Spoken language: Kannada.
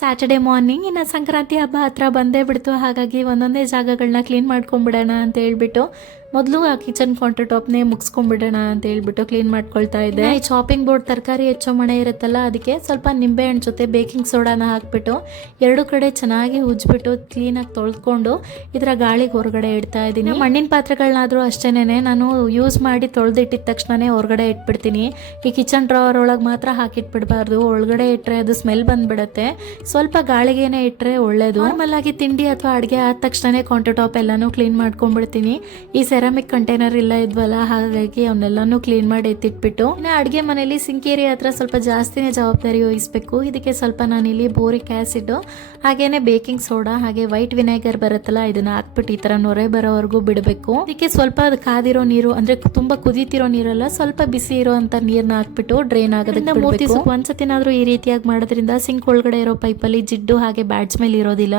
ಸ್ಯಾಟರ್ಡೆ ಮಾರ್ನಿಂಗ್ ಇನ್ನು ಸಂಕ್ರಾಂತಿ ಹಬ್ಬ ಹತ್ರ ಬಂದೇ ಬಿಡ್ತು. ಹಾಗಾಗಿ ಒಂದೊಂದೇ ಜಾಗಗಳನ್ನ ಕ್ಲೀನ್ ಮಾಡ್ಕೊಂಡ್ಬಿಡೋಣ ಅಂತ ಹೇಳ್ಬಿಟ್ಟು ಮೊದಲು ಆ ಕಿಚನ್ ಕೌಂಟರ್ ಟಾಪ್ನೇ ಮುಗಿಸ್ಕೊಂಡ್ಬಿಡೋಣ ಅಂತ ಹೇಳ್ಬಿಟ್ಟು ಕ್ಲೀನ್ ಮಾಡ್ಕೊಳ್ತಾ ಇದ್ದೆ. ಈ ಚಾಪಿಂಗ್ ಬೋರ್ಡ್ ತರಕಾರಿ ಹೆಚ್ಚೋ ಮಣೆ ಇರುತ್ತಲ್ಲ, ಅದಕ್ಕೆ ಸ್ವಲ್ಪ ನಿಂಬೆಹಣ್ಣು ಜೊತೆ ಬೇಕಿಂಗ್ ಸೋಡಾನ ಹಾಕ್ಬಿಟ್ಟು ಎರಡು ಕಡೆ ಚೆನ್ನಾಗಿ ಉಜ್ಬಿಟ್ಟು ಕ್ಲೀನಾಗಿ ತೊಳೆದ್ಕೊಂಡು ಇದರ ಗಾಳಿಗೆ ಹೊರಗಡೆ ಇಡ್ತಾ ಇದ್ದೀನಿ. ಮಣ್ಣಿನ ಪಾತ್ರೆಗಳನ್ನಾದರೂ ಅಷ್ಟೇನೆ ನಾನು ಯೂಸ್ ಮಾಡಿ ತೊಳೆದಿಟ್ಟಿದ ತಕ್ಷಣನೇ ಹೊರಗಡೆ ಇಟ್ಬಿಡ್ತೀನಿ. ಈ ಕಿಚನ್ ಡ್ರಾವರ್ ಒಳಗೆ ಮಾತ್ರ ಹಾಕಿಟ್ಬಿಡ್ಬಾರ್ದು, ಒಳಗಡೆ ಇಟ್ಟರೆ ಅದು ಸ್ಮೆಲ್ ಬಂದ್ಬಿಡುತ್ತೆ. ಸ್ವಲ್ಪ ಗಾಳಿಗೆನೆ ಇಟ್ಟರೆ ಒಳ್ಳೇದು. ನಾರ್ಮಲ್ ಆಗಿ ತಿಂಡಿ ಅಥವಾ ಅಡುಗೆ ಆದ ತಕ್ಷಣನೇ ಕೌಂಟರ್ ಟಾಪ್ ಎಲ್ಲಾನು ಕ್ಲೀನ್ ಮಾಡ್ಕೊಂಡ್ಬಿಡ್ತೀನಿ. ಈ ಸೆರಾಮಿಕ್ ಕಂಟೈನರ್ ಇಲ್ಲ ಇದ್ವಲ್ಲ, ಹಾಗಾಗಿ ಅವನ್ನೆಲ್ಲಾನು ಕ್ಲೀನ್ ಮಾಡಿ ಎತ್ತಿಟ್ಬಿಟ್ಟು ಇನ್ನು ಅಡುಗೆ ಮನೆಯಲ್ಲಿ ಸಿಂಕೇರಿ ಹತ್ರ ಸ್ವಲ್ಪ ಜಾಸ್ತಿನೇ ಜವಾಬ್ದಾರಿ ವಹಿಸ್ಬೇಕು. ಇದಕ್ಕೆ ಸ್ವಲ್ಪ ನಾನಿಲ್ಲಿ ಬೋರಿಕ್ ಆಸಿಡ್ ಹಾಗೇನೆ ಬೇಕಿಂಗ್ ಸೋಡಾ ಹಾಗೆ ವೈಟ್ ವಿನೆಗರ್ ಬರುತ್ತಲ್ಲ, ಇದನ್ನ ಹಾಕ್ಬಿಟ್ಟು ಈ ತರ ನೊರೆ ಬರೋವರೆಗೂ ಬಿಡಬೇಕು. ಇದಕ್ಕೆ ಸ್ವಲ್ಪ ಕಾದಿರೋ ನೀರು ಅಂದ್ರೆ ತುಂಬಾ ಕುದೀತಿರೋ ನೀರಲ್ಲ, ಸ್ವಲ್ಪ ಬಿಸಿ ಇರೋಂತ ನೀರ್ನ ಹಾಕ್ಬಿಟ್ಟು ಡ್ರೈನ್ ಆಗೋದಕ್ಕೆ ಬಿಡಬೇಕು. ಒಂದ್ಸತಿನಾದ್ರೂ ಈ ರೀತಿಯಾಗಿ ಮಾಡೋದ್ರಿಂದ ಸಿಂಕ್ ಒಳಗಡೆ ಇರೋ ಪೈಪಲ್ಲಿ ಜಿಡ್ಡು ಹಾಗೆ ಬ್ಯಾಡ್ ಸ್ಮೆಲ್ ಇರೋದಿಲ್ಲ.